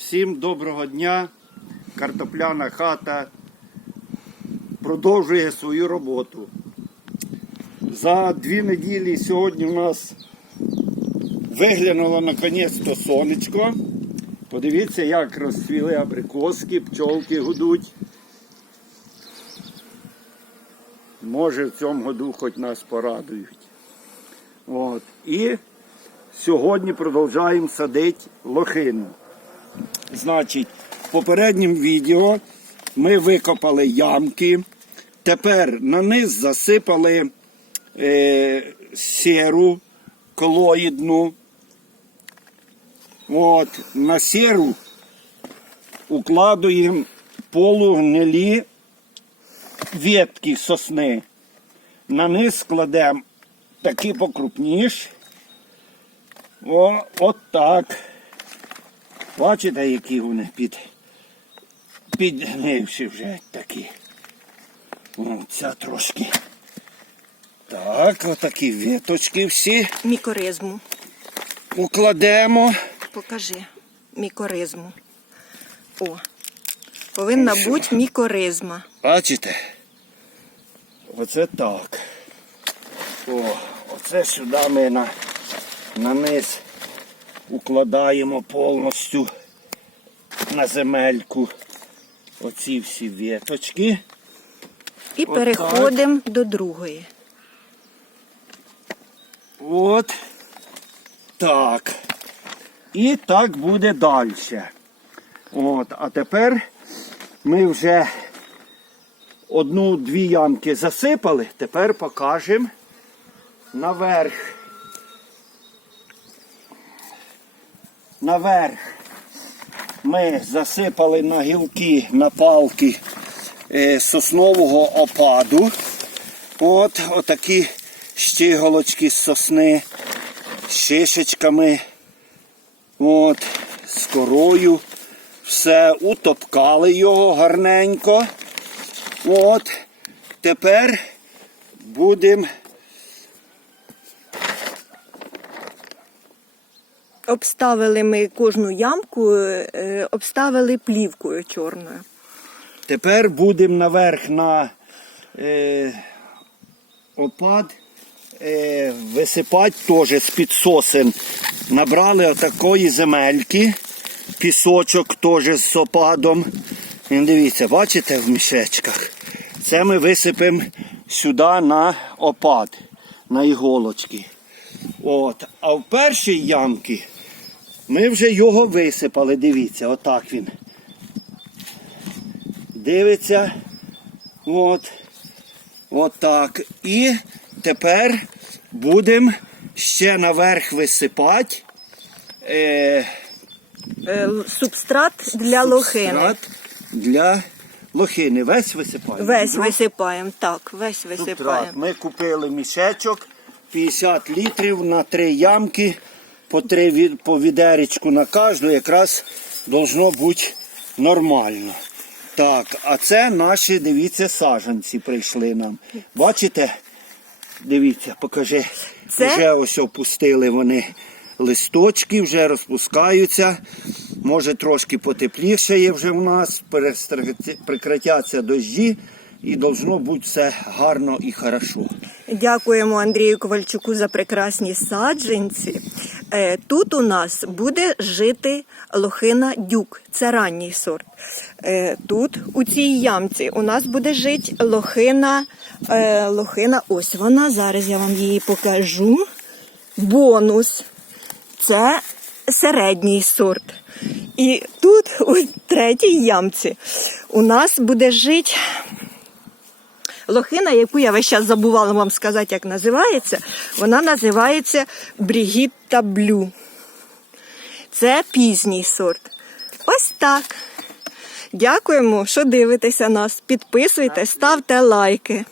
Всім доброго дня. Картопляна хата продовжує свою роботу. За дві неділі сьогодні у нас виглянуло наконець-то сонечко. Подивіться, як розцвіли абрикоски, пчолки гудуть. Може в цьому году хоч нас порадують. От. І сьогодні продовжуємо садити лохину. Значить, в попередньому відео ми викопали ямки. Тепер на низ засипали е, сіру колоїдну. От, на сіру укладуємо полугнилі ветки сосни. На низ складемо такі покрупніші. О, от так. Бачите, які вони під, підгнивші вже такі. О, ця трошки. Так, отакі віточки всі Мікоризму. укладемо. Покажи. Мікоризму. О. Повинна Ось. бути мікоризма. Бачите? Оце так. О, оце сюди ми на, на низ укладаємо повністю на земельку оці всі віточки. І Отак. переходимо до другої. От так. І так буде далі. От, а тепер ми вже одну-дві ямки засипали, тепер покажемо наверх. Наверх ми засипали на гілки, на палки е, соснового опаду. От отакі щиголочки з сосни з шишечками. От, з корою. Все, утопкали його гарненько. От, тепер будемо Обставили ми кожну ямку, е, обставили плівкою чорною. Тепер будемо наверх на е, опад е, висипати теж з-під сосен. Набрали отакої земельки, пісочок теж з опадом. І дивіться, бачите в мішечках? Це ми висипемо сюди на опад, на іголочки. От. А в першій ямці ми вже його висипали, дивіться, отак він дивиться. От. От так. І тепер будемо ще наверх висипати. Е, Е, Субстрат для лохини. субстрат Для лохини. Весь висипаємо. Весь Відро. висипаємо. Так, весь Субстрат. висипаємо. Ми купили мішечок 50 літрів на три ямки, по три по відеречку на кожну, якраз должно бути нормально. Так, а це наші, дивіться, саджанці прийшли нам. Бачите? Дивіться, покажи. Це- Вже ось опустили вони листочки, вже розпускаються. Може трошки потеплішає вже в нас, прекратяться дощі і должно бути все гарно і хорошо. Дякуємо Андрію Ковальчуку за прекрасні саджанці. Е, Тут у нас буде жити лохина дюк. Це ранній сорт. Е, Тут, у цій ямці, у нас буде жити лохина. е, Лохина, ось вона. Зараз я вам її покажу. Бонус. Це середній сорт. І тут, у третій ямці, у нас буде жити Лохина, яку я весь час забувала вам сказати, як називається, вона називається Брігітта Блю. Це пізній сорт. Ось так. Дякуємо, що дивитеся нас. Підписуйте, ставте лайки.